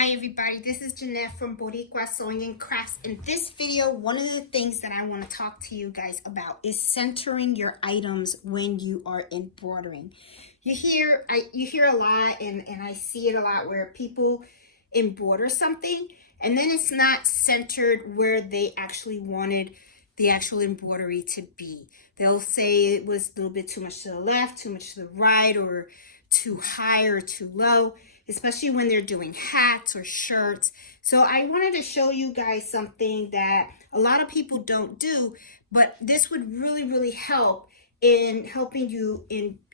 Hi everybody, this is Jeanette from Boricua Sewing and Crafts. In this video, one of the things that I want to talk to you guys about is centering your items when you are embroidering. You hear a lot and I see it a lot where people embroider something and then it's not centered where they actually wanted the actual embroidery to be. They'll say it was a little bit too much to the left, too much to the right, or too high or too low, especially when they're doing hats or shirts. So I wanted to show you guys something that a lot of people don't do, but this would really help in helping you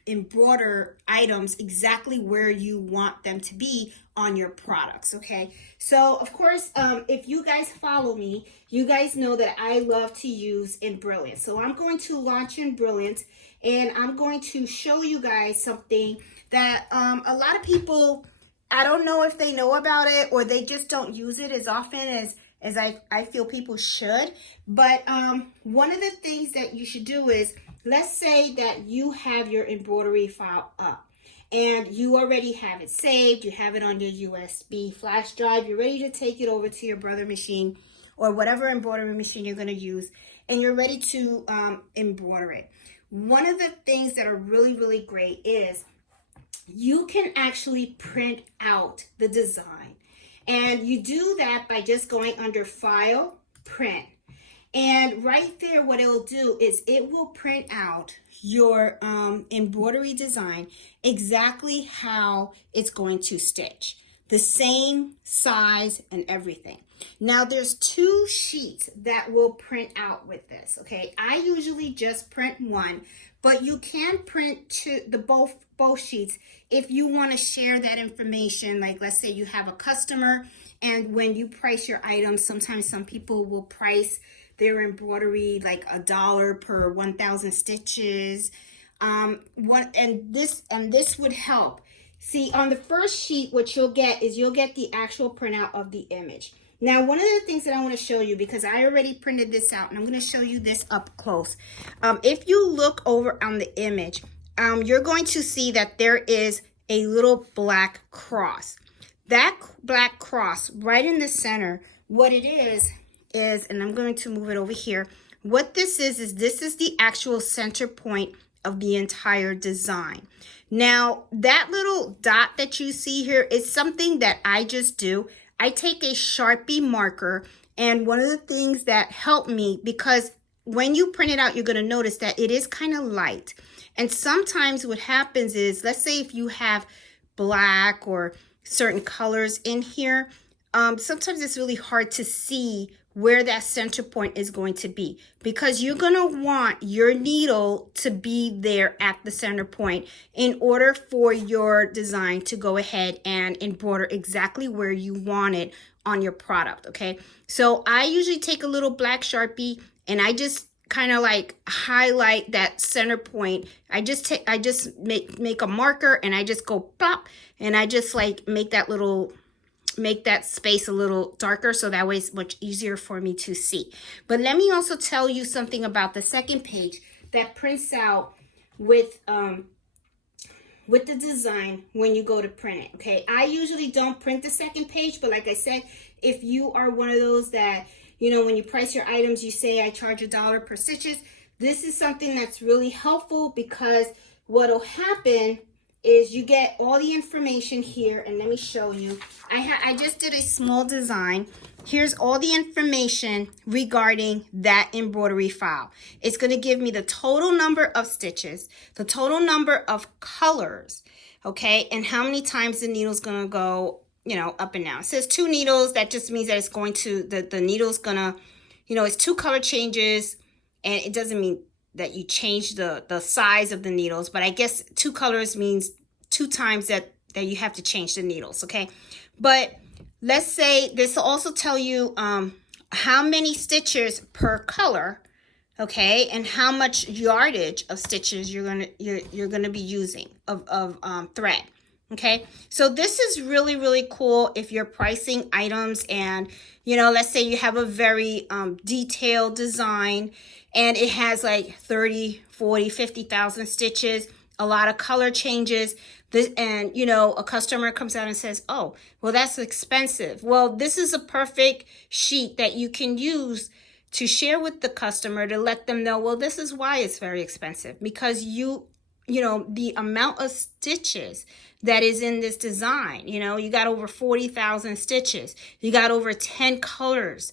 embroider items exactly where you want them to be on your products. Okay, so of course, if you guys follow me, you guys know that I love to use Embrilliance. So I'm going to launch Embrilliance and I'm going to show you guys something that a lot of people, I don't know if they know about it or they just don't use it as often as I feel people should. But one of the things that you should do is, let's say that you have your embroidery file up and you already have it saved, you have it on your USB flash drive, you're ready to take it over to your brother machine or whatever embroidery machine you're going to use, and you're ready to embroider it. One of the things that are really great is you can actually print out the design, and you do that by just going under File, Print, and right there what it'll do is it will print out your embroidery design exactly how it's going to stitch, the same size and everything. Now there's two sheets that will print out with this. Okay, I usually just print one, but you can print both sheets if you want to share that information. Like, let's say you have a customer and when you price your items, sometimes some people will price their embroidery like $1 per 1,000 stitches. This would help. See, on the first sheet, what you'll get is you'll get the actual printout of the image. Now, one of the things that I want to show you, because I already printed this out, and I'm going to show you this up close. If you look over on the image, you're going to see that there is a little black cross. That black cross right in the center, what it is, and I'm going to move it over here. What this is this is the actual center point of the entire design. Now, that little dot that you see here is something that I just do. I take a Sharpie marker, and one of the things that helped me, because when you print it out, you're going to notice that it is kind of light. And sometimes what happens is, let's say if you have black or certain colors in here, sometimes it's really hard to see where that center point is going to be, because you're going to want your needle to be there at the center point in order for your design to go ahead and embroider exactly where you want it on your product. Okay, so I usually take a little black Sharpie and I just kind of like highlight that center point. I just make a marker and I just go pop, and I just like make that space a little darker, so that way it's much easier for me to see. But let me also tell you something about the second page that prints out with the design when you go to print it. Okay, I usually don't print the second page, but like I said, if you are one of those that, you know, when you price your items, you say I charge $1 per stitches, this is something that's really helpful, because what'll happen is you get all the information here. And let me show you. I just did a small design. Here's all the information regarding that embroidery file. It's going to give me the total number of stitches, the total number of colors, okay, and how many times the needle's going to go, you know, up and down. It says 2 needles. That just means that it's going to, the needle's going to, you know, it's 2 color changes, and it doesn't mean that you change the size of the needles, but I guess 2 colors means 2 times that you have to change the needles. Okay, but let's say this will also tell you how many stitches per color, okay, and how much yardage of stitches you're gonna be using of thread. Okay, so this is really cool if you're pricing items, and you know, let's say you have a very detailed design and it has like 30, 40, 50,000 stitches, a lot of color changes. this, and you know, a customer comes out and says, oh, well, that's expensive. Well, this is a perfect sheet that you can use to share with the customer to let them know, well, this is why it's very expensive, because you know, the amount of stitches that is in this design, you know, you got over 40,000 stitches, you got over 10 colors,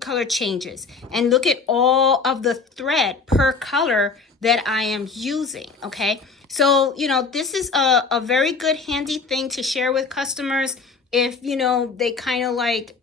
color changes, and look at all of the thread per color that I am using. Okay, so you know, this is a very good handy thing to share with customers if you know they kind of like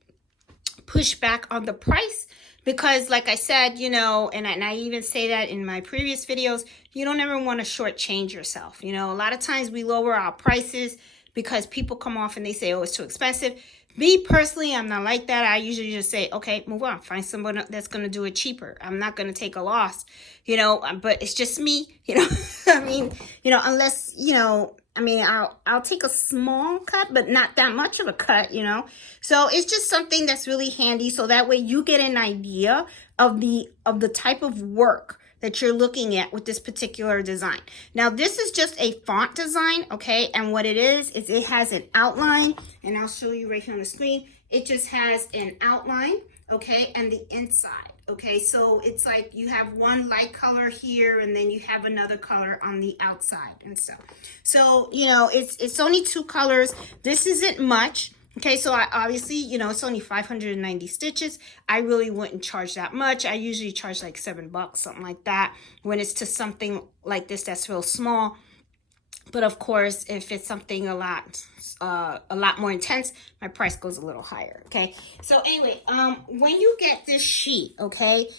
push back on the price, because like I said, you know, and I even say that in my previous videos, you don't ever want to shortchange yourself. You know, a lot of times we lower our prices because people come off and they say, oh, it's too expensive. Me personally, I'm not like that. I usually just say, okay, move on. Find someone that's going to do it cheaper. I'm not going to take a loss, you know, but it's just me, you know. I mean, you know, unless, you know, I mean, I'll take a small cut, but not that much of a cut, you know. So it's just something that's really handy. So that way you get an idea of the type of work that you're looking at with this particular design. Now, this is just a font design, okay? And what it is it has an outline, and I'll show you right here on the screen. It just has an outline, okay, and the inside, okay? So it's like you have one light color here, and then you have another color on the outside and stuff. So, you know, it's only 2 colors. This isn't much. Okay, so I obviously, you know, it's only 590 stitches. I really wouldn't charge that much. I usually charge like $7, something like that, when it's to something like this that's real small. But of course, if it's something a lot more intense, my price goes a little higher. Okay. So anyway, when you get this sheet, okay,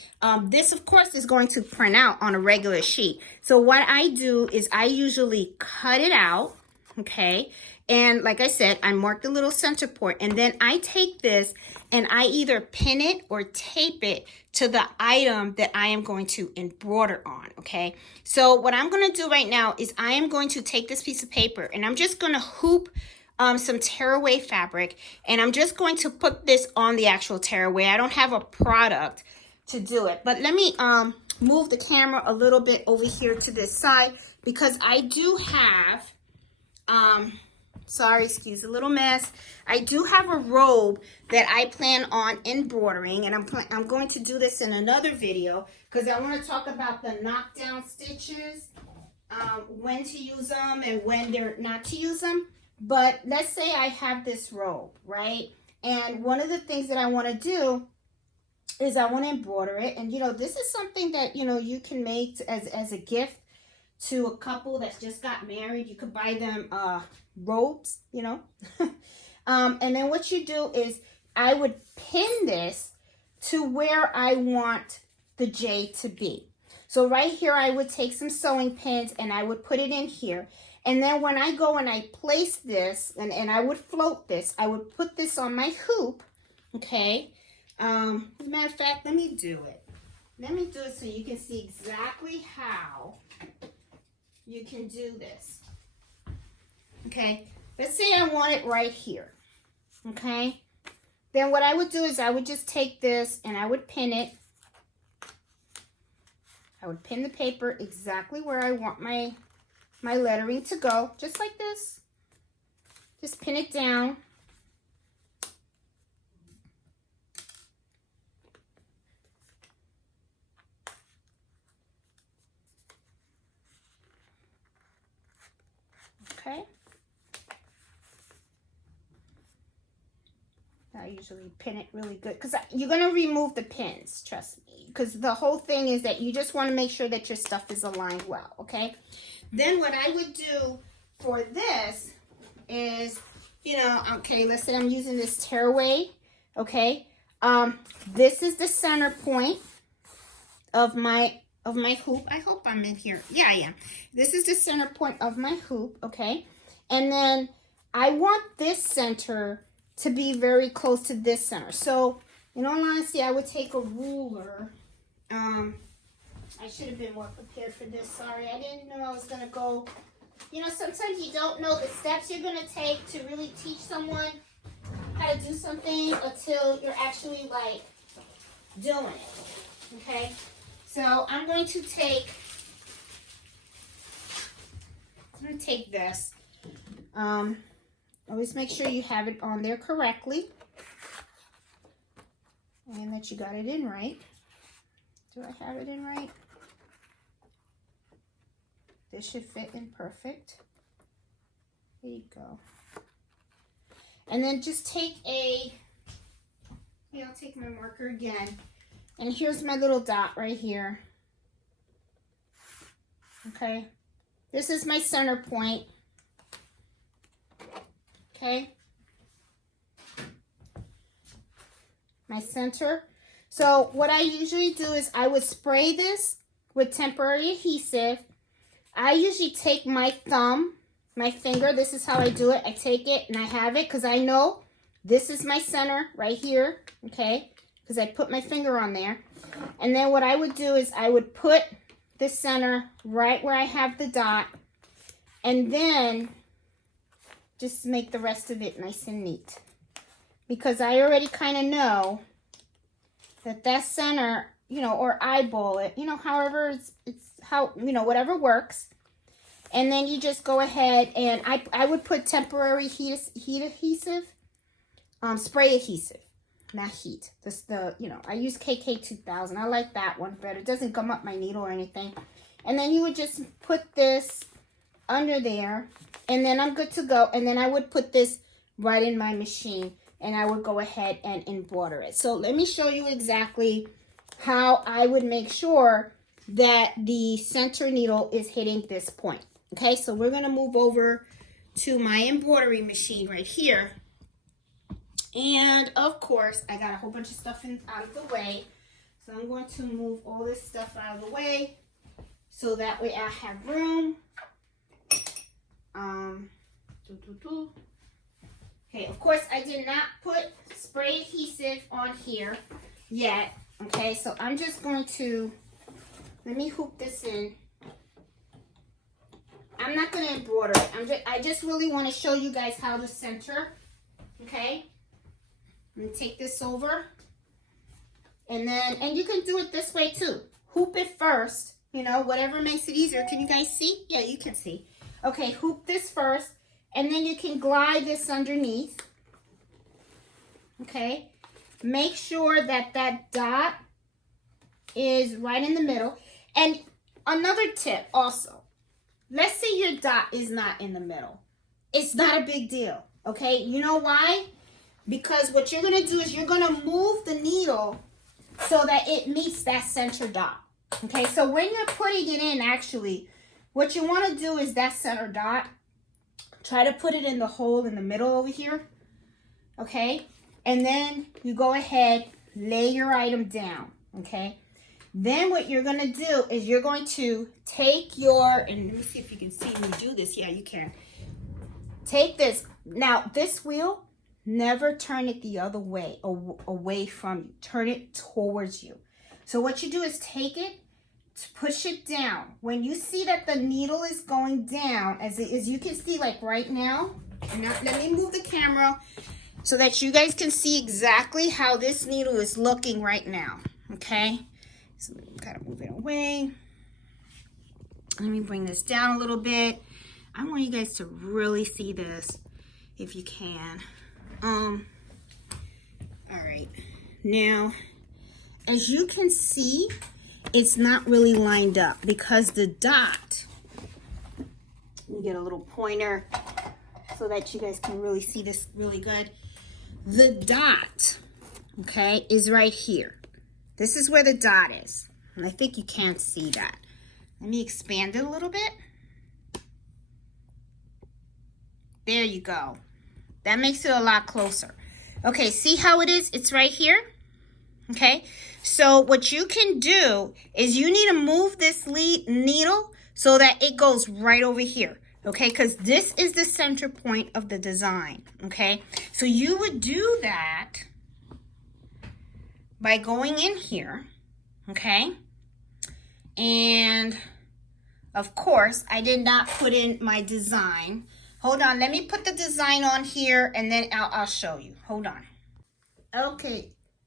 this of course is going to print out on a regular sheet. So what I do is I usually cut it out. Okay. And like I said, I mark the little center point, and then I take this and I either pin it or tape it to the item that I am going to embroider on. Okay. So what I'm going to do right now is I am going to take this piece of paper and I'm just going to hoop some tearaway fabric, and I'm just going to put this on the actual tearaway. I don't have a product to do it, but let me move the camera a little bit over here to this side, because I do have sorry, excuse a little mess. I do have a robe that I plan on embroidering, and I'm going to do this in another video, because I want to talk about the knockdown stitches, when to use them and when they're not to use them. But let's say I have this robe, right? And one of the things that I want to do is I want to embroider it. And, you know, this is something that, you know, you can make as a gift to a couple that's just got married. You could buy them robes, you know. And then what you do is I would pin this to where I want the J to be. So right here, I would take some sewing pins and I would put it in here. And then when I go and I place this, and I would float this, I would put this on my hoop, okay? As a matter of fact, let me do it. Let me do it so you can see exactly how you can do this. Okay, let's say I want it right here. Okay, then what I would do is I would just take this and I would pin it. I would pin the paper exactly where I want my lettering to go, just like this. Just pin it down. Okay. I usually pin it really good, because you're going to remove the pins, trust me, because the whole thing is that you just want to make sure that your stuff is aligned well, okay? Then what I would do for this is, you know, okay, let's say I'm using this tearaway, okay? This is the center point of my hoop. I hope I'm in here. Yeah, I am. This is the center point of my hoop, okay? And then I want this center to be very close to this center. So, in all honesty, I would take a ruler. I should have been more prepared for this. Sorry, I didn't know I was going to go. You know, sometimes you don't know the steps you're going to take to really teach someone how to do something until you're actually, like, doing it. Okay? So, I'm going to take I'm going to take this. Always make sure you have it on there correctly. And that you got it in right. Do I have it in right? This should fit in perfect. There you go. And then just take I'll take my marker again. And here's my little dot right here. Okay. This is my center point. Okay. My center. So what I usually do is I would spray this with temporary adhesive. I usually take my thumb, my finger. This is how I do it. I take it and I have it because I know this is my center right here. Okay. Because I put my finger on there. And then what I would do is I would put the center right where I have the dot. And then just make the rest of it nice and neat. Because I already kind of know that center, you know, or eyeball it, you know, however it's how, you know, whatever works. And then you just go ahead and I would put temporary heat adhesive, spray adhesive, not heat. This you know, I use KK2000. I like that one better. It doesn't gum up my needle or anything. And then you would just put this under there and then I'm good to go. And then I would put this right in my machine and I would go ahead and embroider it. So let me show you exactly how I would make sure that the center needle is hitting this point. Okay, so we're going to move over to my embroidery machine right here. And of course, I got a whole bunch of stuff out of the way. So I'm going to move all this stuff out of the way so that way I have room. Okay, of course, I did not put spray adhesive on here yet. Okay, so I'm just going to, let me hoop this in. I'm not going to embroider it. I just really want to show you guys how to center. Okay, let me take this over. And then, and you can do it this way too. Hoop it first, you know, whatever makes it easier. Can you guys see? Yeah, you can see. Okay, hoop this first. And then you can glide this underneath. Okay. Make sure that that dot is right in the middle. And another tip also. Let's say your dot is not in the middle. It's not a big deal. Okay. You know why? Because what you're going to do is you're going to move the needle so that it meets that center dot. Okay. So when you're putting it in, actually, what you want to do is that center dot. Try to put it in the hole in the middle over here, okay? And then you go ahead, lay your item down, okay? Then what you're going to do is you're going to take your, and let me see if you can see me do this. Yeah, you can. Take this. Now, this wheel, never turn it the other way, away from you. Turn it towards you. So what you do is take it, push it down. When you see that the needle is going down, as you can see like right now, and now let me move the camera so that you guys can see exactly how this needle is looking right now. Okay, so gotta move it away. Let me bring this down a little bit. I want you guys to really see this if you can. All right, now as you can see, it's not really lined up because the dot, let me get a little pointer so that you guys can really see this really good. The dot, okay, is right here. This is where the dot is. And I think you can't see that. Let me expand it a little bit. There you go. That makes it a lot closer. Okay, see how it is? It's right here. Okay, so what you can do is you need to move this needle so that it goes right over here. Okay, because this is the center point of the design. Okay, so you would do that by going in here. Okay, and of course, I did not put in my design. Hold on, let me put the design on here and then I'll show you. Hold on.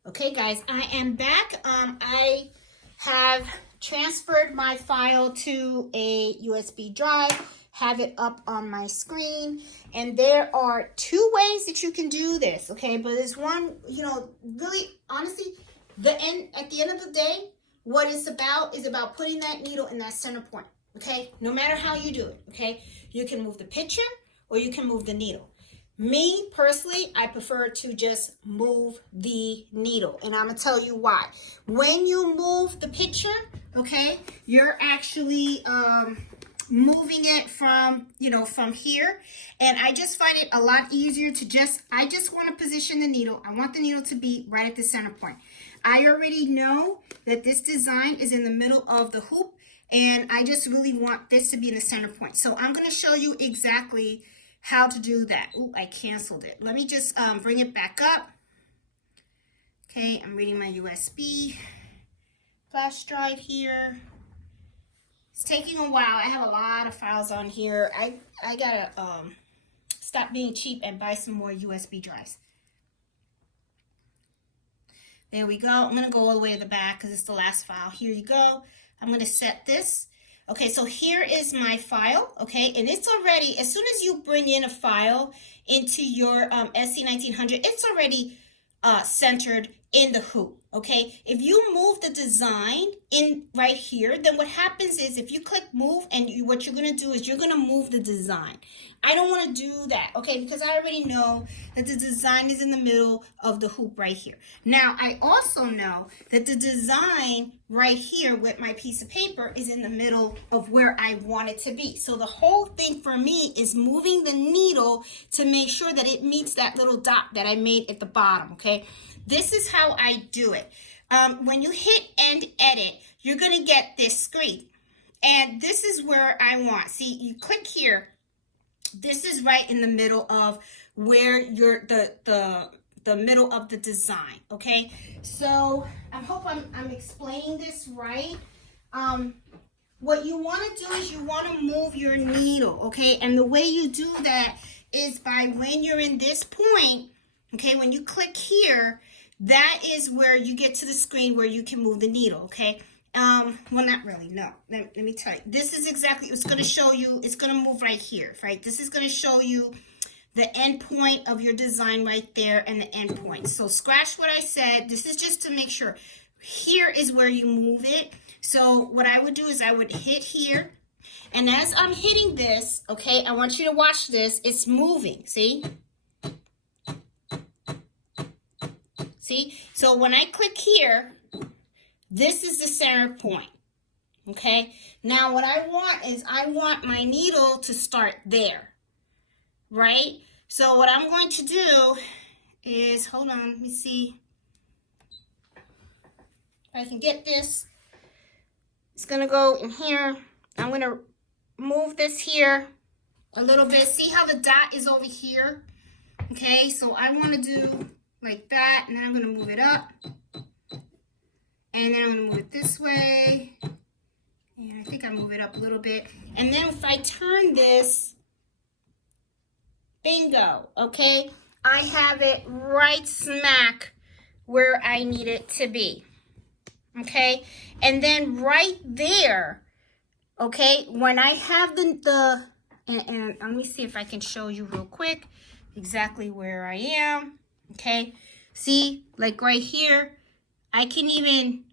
Okay, guys, I am back. I have transferred my file to a USB drive, have it up on my screen. And there are 2 ways that you can do this, okay? But there's one, you know, really, honestly, at the end of the day, what it's about is about putting that needle in that center point, okay? No matter how you do it, okay? You can move the picture or you can move the needle. Me, personally, I prefer to just move the needle, and I'm going to tell you why. When you move the picture, okay, you're actually moving it from, you know, from here, and I just find it a lot easier to I just want to position the needle. I want the needle to be right at the center point. I already know that this design is in the middle of the hoop, and I just really want this to be in the center point. So I'm going to show you exactly how to do that. Ooh, I canceled it. Let me just bring it back up. Okay, I'm reading my USB flash drive here. It's taking a while. I have a lot of files on here. I gotta stop being cheap and buy some more USB drives. There we go. I'm gonna go all the way to the back because it's the last file. Here you go. I'm gonna set this. Okay, so here is my file, okay, and it's already, as soon as you bring in a file into your SE1900, it's already centered in the hoop, okay? If you move the design in right here, then what happens is if you click move, and what you're going to do is you're going to move the design. I don't want to do that, okay, because I already know that the design is in the middle of the hoop right here. Now, I also know that the design right here with my piece of paper is in the middle of where I want it to be. So the whole thing for me is moving the needle to make sure that it meets that little dot that I made at the bottom, okay? This is how I do it. When you hit end edit, you're going to get this screen. And this is where I want. See, you click here. This is right in the middle of where you're the middle of the design, okay? So I hope I'm explaining this right. What you want to do is you want to move your needle, okay? And the way you do that is by when you're in this point, okay, when you click here, that is where you get to the screen where you can move the needle, okay? Well, not really, no. Let me tell you. This is exactly, it's going to show you, it's going to move right here, right? This is going to show you the end point of your design right there and the end point. So scratch what I said. This is just to make sure. Here is where you move it. So what I would do is I would hit here. And as I'm hitting this, okay, I want you to watch this. It's moving, see? See? So when I click here, this is the center point, okay? Now what I want is I want my needle to start there, right? So what I'm going to do is, hold on, let me see if I can get this. It's gonna go in here. I'm gonna move this here a little bit. See how the dot is over here? Okay, so I wanna do like that, and then I'm gonna move it up. And then I'm going to move it this way. And I think I move it up a little bit. And then if I turn this, bingo, okay? I have it right smack where I need it to be, okay? And then right there, okay, when I have and let me see if I can show you real quick exactly where I am, okay? See, like right here, I can even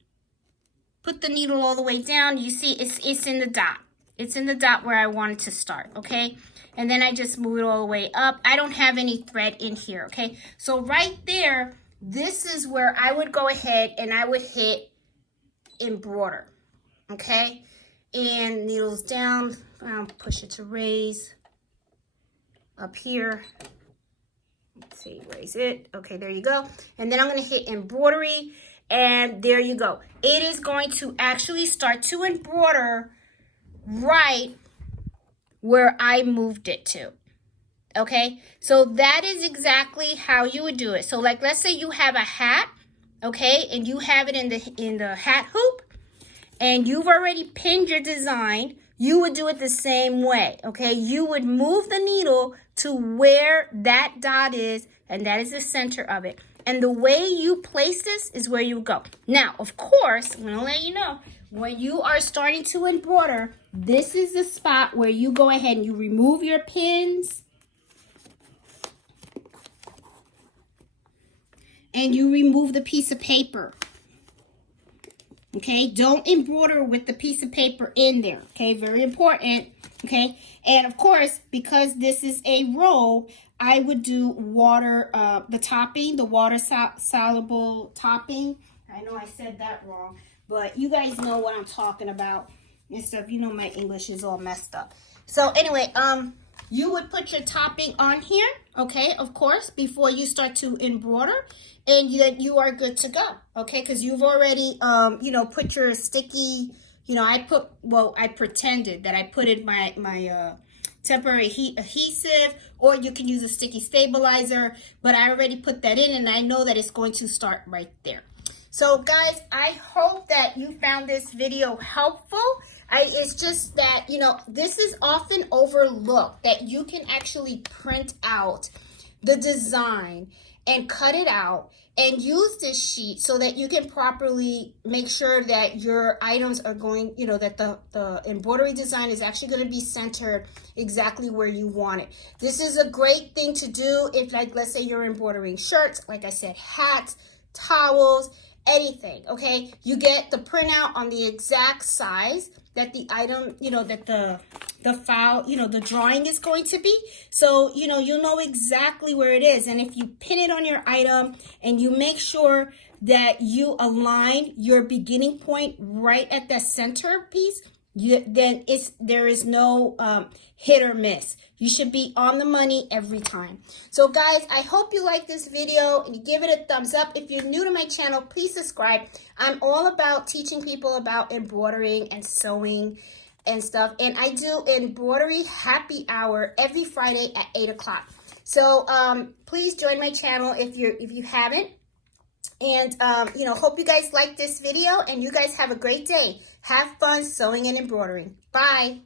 put the needle all the way down. You see, it's in the dot. It's in the dot where I want it to start, okay? And then I just move it all the way up. I don't have any thread in here, okay? So right there, this is where I would go ahead and I would hit embroider, okay? And needles down, I'll push it to raise up here. Let's see, raise it. Okay, there you go. And then I'm gonna hit embroidery. And there you go. It is going to actually start to embroider right where I moved it to. Okay, so that is exactly how you would do it. So like, let's say you have a hat, okay, and you have it in the hat hoop, and you've already pinned your design. You would do it the same way, okay? You would move the needle to where that dot is, and that is the center of it. And the way you place this is where you go. Now, of course, I'm going to let you know, when you are starting to embroider, this is the spot where you go ahead and you remove your pins and you remove the piece of paper. Okay, don't embroider with the piece of paper in there. Okay, very important. Okay, and of course, because this is a roll, I would do water, the topping, the water soluble topping. I know I said that wrong, but you guys know what I'm talking about and stuff. You know my English is all messed up. So anyway, you would put your topping on here, okay, of course, before you start to embroider, and you are good to go, okay, because you've already, you know, put your sticky, you know, I pretended that I put in my temporary heat adhesive, or you can use a sticky stabilizer, but I already put that in, and I know that it's going to start right there. So guys, I hope that you found this video helpful. It's just that, you know, this is often overlooked, that you can actually print out the design and cut it out and use this sheet so that you can properly make sure that your items are going, you know, that the embroidery design is actually going to be centered exactly where you want it. This is a great thing to do if, like, let's say you're embroidering shirts, like I said, hats, towels, anything, okay? You get the printout on the exact size that the item, you know, that the file, you know, the drawing is going to be. So, you know, you'll know exactly where it is. And if you pin it on your item and you make sure that you align your beginning point right at the center piece, then there is no hit or miss. You should be on the money every time. So guys, I hope you like this video and you give it a thumbs up. If you're new to my channel, please subscribe. I'm all about teaching people about embroidering and sewing and stuff. And I do embroidery happy hour every Friday at 8 o'clock. So please join my channel if you haven't. And, you know, hope you guys like this video and you guys have a great day. Have fun sewing and embroidering. Bye.